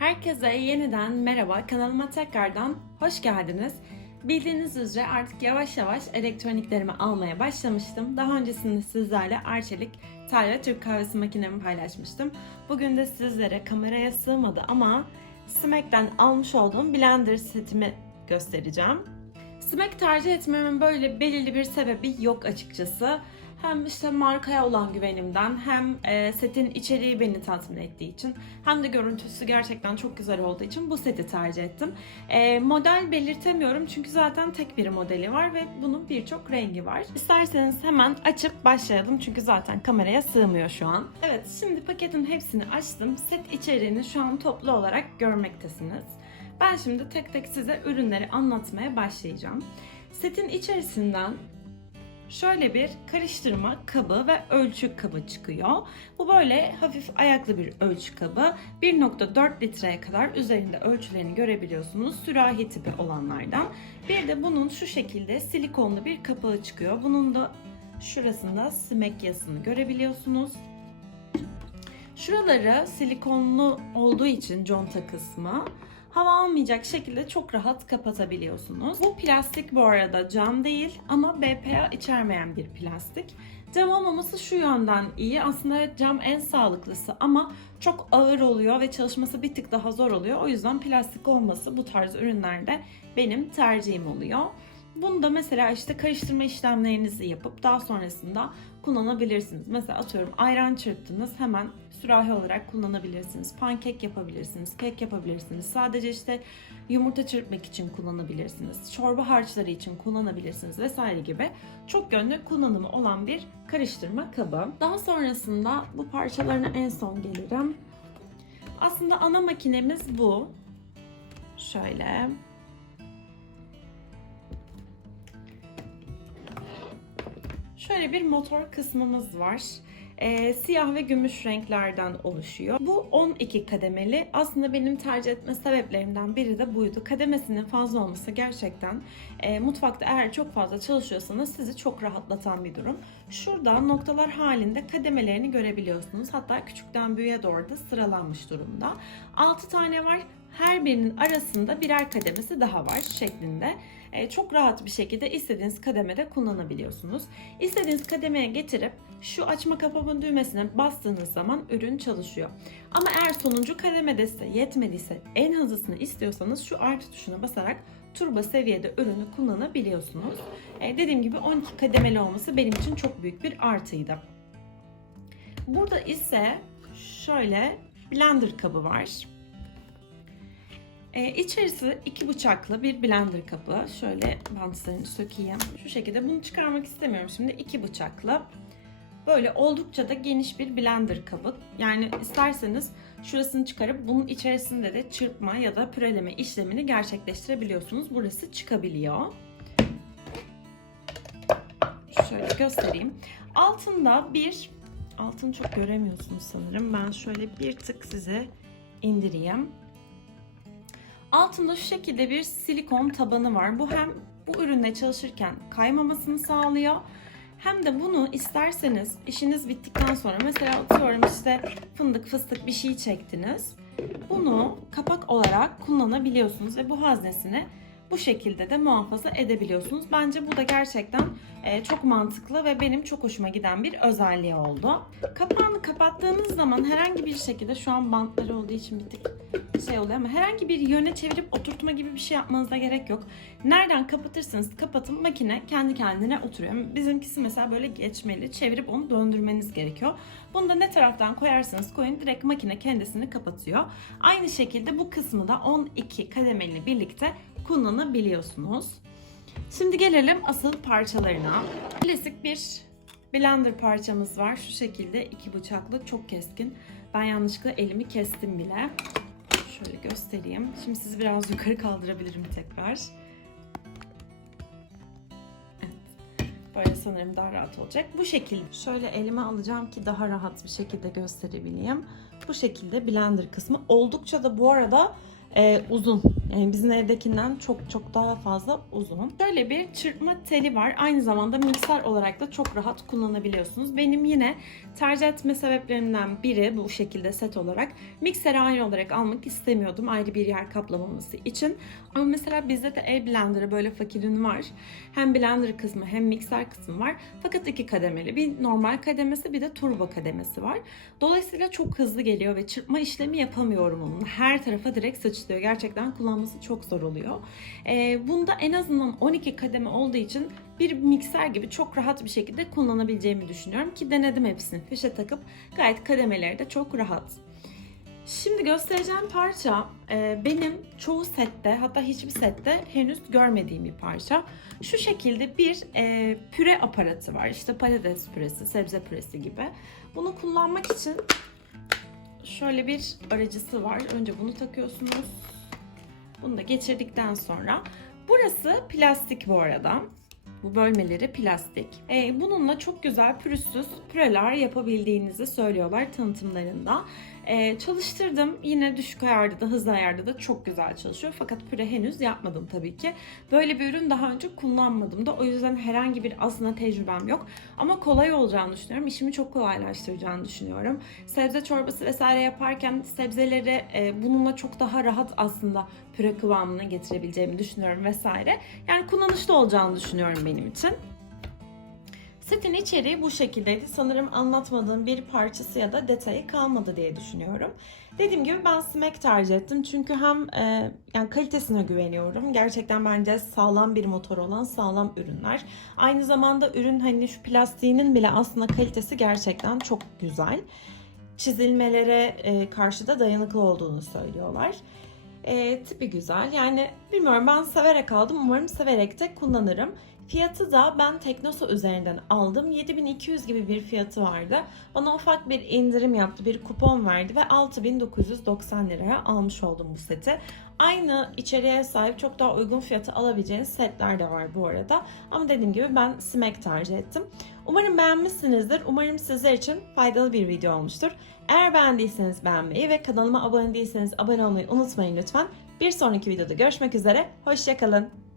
Herkese yeniden merhaba. Kanalıma tekrardan hoş geldiniz. Bildiğiniz üzere artık yavaş yavaş elektroniklerimi almaya başlamıştım. Daha öncesinde sizlerle Arçelik ve Türk kahvesi makinemi paylaşmıştım. Bugün de sizlere kameraya sığmadı ama Smac'ten almış olduğum blender setimi göstereceğim. Smack tercih etmemin böyle belirli bir sebebi yok açıkçası. Hem işte markaya olan güvenimden hem e, setin içeriği beni tatmin ettiği için hem de görüntüsü gerçekten çok güzel olduğu için bu seti tercih ettim. E, model belirtemiyorum çünkü zaten tek bir modeli var ve bunun birçok rengi var. İsterseniz hemen açıp başlayalım çünkü zaten kameraya sığmıyor şu an. Evet şimdi paketin hepsini açtım. Set içeriğini şu an toplu olarak görmektesiniz. Ben şimdi tek tek size ürünleri anlatmaya başlayacağım. Setin içerisinden şöyle bir karıştırma kabı ve ölçü kabı çıkıyor. Bu böyle hafif ayaklı bir ölçü kabı. 1.4 litreye kadar üzerinde ölçülerini görebiliyorsunuz. Sürahi tipi olanlardan. Bir de bunun şu şekilde silikonlu bir kapağı çıkıyor. Bunun da şurasında simek yazısını görebiliyorsunuz. Şuraları silikonlu olduğu için conta kısmı hava almayacak şekilde çok rahat kapatabiliyorsunuz. Bu plastik bu arada cam değil ama BPA içermeyen bir plastik. Cam olmaması şu yönden iyi. Aslında cam en sağlıklısı ama çok ağır oluyor ve çalışması bir tık daha zor oluyor. O yüzden plastik olması bu tarz ürünlerde benim tercihim oluyor. Bunu da mesela işte karıştırma işlemlerinizi yapıp daha sonrasında kullanabilirsiniz. Mesela atıyorum ayran çırptınız hemen sürahi olarak kullanabilirsiniz. Pankek yapabilirsiniz, kek yapabilirsiniz. Sadece işte yumurta çırpmak için kullanabilirsiniz. Çorba harçları için kullanabilirsiniz vesaire gibi çok yönlü kullanımı olan bir karıştırma kabı. Daha sonrasında bu parçalarına en son gelirim. Aslında ana makinemiz bu. Şöyle. Şöyle bir motor kısmımız var. Ee, siyah ve gümüş renklerden oluşuyor. Bu 12 kademeli. Aslında benim tercih etme sebeplerimden biri de buydu. Kademesinin fazla olması gerçekten e, mutfakta eğer çok fazla çalışıyorsanız sizi çok rahatlatan bir durum. Şurada noktalar halinde kademelerini görebiliyorsunuz. Hatta küçükten büyüğe doğru da sıralanmış durumda. 6 tane var. Her birinin arasında birer kademesi daha var şeklinde. E, çok rahat bir şekilde istediğiniz kademede kullanabiliyorsunuz. İstediğiniz kademeye getirip şu açma kapama düğmesine bastığınız zaman ürün çalışıyor. Ama eğer sonuncu kademede size yetmediyse en hızlısını istiyorsanız şu artı tuşuna basarak turbo seviyede ürünü kullanabiliyorsunuz. E, dediğim gibi 12 kademeli olması benim için çok büyük bir artıydı. Burada ise şöyle blender kabı var. Ee, içerisi iki bıçaklı bir blender kabı. Şöyle bantlarını sökeyim. Şu şekilde bunu çıkarmak istemiyorum şimdi. iki bıçaklı. Böyle oldukça da geniş bir blender kabı. Yani isterseniz şurasını çıkarıp bunun içerisinde de çırpma ya da püreleme işlemini gerçekleştirebiliyorsunuz. Burası çıkabiliyor. Şöyle göstereyim. Altında bir altını çok göremiyorsunuz sanırım. Ben şöyle bir tık size indireyim. Altında şu şekilde bir silikon tabanı var. Bu hem bu ürünle çalışırken kaymamasını sağlıyor. Hem de bunu isterseniz işiniz bittikten sonra mesela atıyorum işte fındık fıstık bir şey çektiniz. Bunu kapak olarak kullanabiliyorsunuz ve bu haznesini bu şekilde de muhafaza edebiliyorsunuz. Bence bu da gerçekten e, çok mantıklı ve benim çok hoşuma giden bir özelliği oldu. Kapağını kapattığınız zaman herhangi bir şekilde şu an bantları olduğu için bir tık şey oluyor ama herhangi bir yöne çevirip oturtma gibi bir şey yapmanıza gerek yok. Nereden kapatırsanız kapatın makine kendi kendine oturuyor. Bizimkisi mesela böyle geçmeli çevirip onu döndürmeniz gerekiyor. Bunu da ne taraftan koyarsanız koyun direkt makine kendisini kapatıyor. Aynı şekilde bu kısmı da 12 kademeli birlikte kullanabiliyorsunuz. Şimdi gelelim asıl parçalarına. Klasik bir blender parçamız var. Şu şekilde iki bıçaklı çok keskin. Ben yanlışlıkla elimi kestim bile. Şöyle göstereyim. Şimdi sizi biraz yukarı kaldırabilirim tekrar. Böyle sanırım daha rahat olacak. Bu şekilde şöyle elime alacağım ki daha rahat bir şekilde gösterebileyim. Bu şekilde blender kısmı oldukça da bu arada e, uzun Yani bizim evdekinden çok çok daha fazla uzun. Şöyle bir çırpma teli var. Aynı zamanda mikser olarak da çok rahat kullanabiliyorsunuz. Benim yine tercih etme sebeplerimden biri bu şekilde set olarak. Mikseri ayrı olarak almak istemiyordum ayrı bir yer kaplamaması için. Ama mesela bizde de el blenderı böyle fakirin var. Hem blender kısmı hem mikser kısmı var. Fakat iki kademeli. Bir normal kademesi bir de turbo kademesi var. Dolayısıyla çok hızlı geliyor ve çırpma işlemi yapamıyorum onun. Her tarafa direkt sıçrıyor. Gerçekten kullanması çok zor oluyor. Ee, bunda en azından 12 kademe olduğu için bir mikser gibi çok rahat bir şekilde kullanabileceğimi düşünüyorum ki denedim hepsini. Fişe takıp gayet kademeleri de çok rahat. Şimdi göstereceğim parça e, benim çoğu sette hatta hiçbir sette henüz görmediğim bir parça. Şu şekilde bir e, püre aparatı var. İşte patates püresi, sebze püresi gibi. Bunu kullanmak için şöyle bir aracısı var. Önce bunu takıyorsunuz. Bunu da geçirdikten sonra burası plastik bu arada. Bu bölmeleri plastik. Ee, bununla çok güzel pürüzsüz püreler yapabildiğinizi söylüyorlar tanıtımlarında. Ee, çalıştırdım. Yine düşük ayarda da hızlı ayarda da çok güzel çalışıyor. Fakat püre henüz yapmadım tabii ki. Böyle bir ürün daha önce kullanmadım da. O yüzden herhangi bir aslında tecrübem yok. Ama kolay olacağını düşünüyorum. İşimi çok kolaylaştıracağını düşünüyorum. Sebze çorbası vesaire yaparken sebzeleri e, bununla çok daha rahat aslında püre kıvamına getirebileceğimi düşünüyorum vesaire. Yani kullanışlı olacağını düşünüyorum benim için. Setin içeriği bu şekildeydi. Sanırım anlatmadığım bir parçası ya da detayı kalmadı diye düşünüyorum. Dediğim gibi ben Smack tercih ettim. Çünkü hem e, yani kalitesine güveniyorum. Gerçekten bence sağlam bir motor olan sağlam ürünler. Aynı zamanda ürün hani şu plastiğinin bile aslında kalitesi gerçekten çok güzel. Çizilmelere e, karşı da dayanıklı olduğunu söylüyorlar. E, tipi güzel. Yani bilmiyorum ben severek aldım. Umarım severek de kullanırım. Fiyatı da ben Teknosa üzerinden aldım. 7200 gibi bir fiyatı vardı. Bana ufak bir indirim yaptı, bir kupon verdi ve 6990 liraya almış oldum bu seti. Aynı içeriğe sahip çok daha uygun fiyatı alabileceğiniz setler de var bu arada. Ama dediğim gibi ben Smack tercih ettim. Umarım beğenmişsinizdir. Umarım sizler için faydalı bir video olmuştur. Eğer beğendiyseniz beğenmeyi ve kanalıma abone değilseniz abone olmayı unutmayın lütfen. Bir sonraki videoda görüşmek üzere. Hoşçakalın.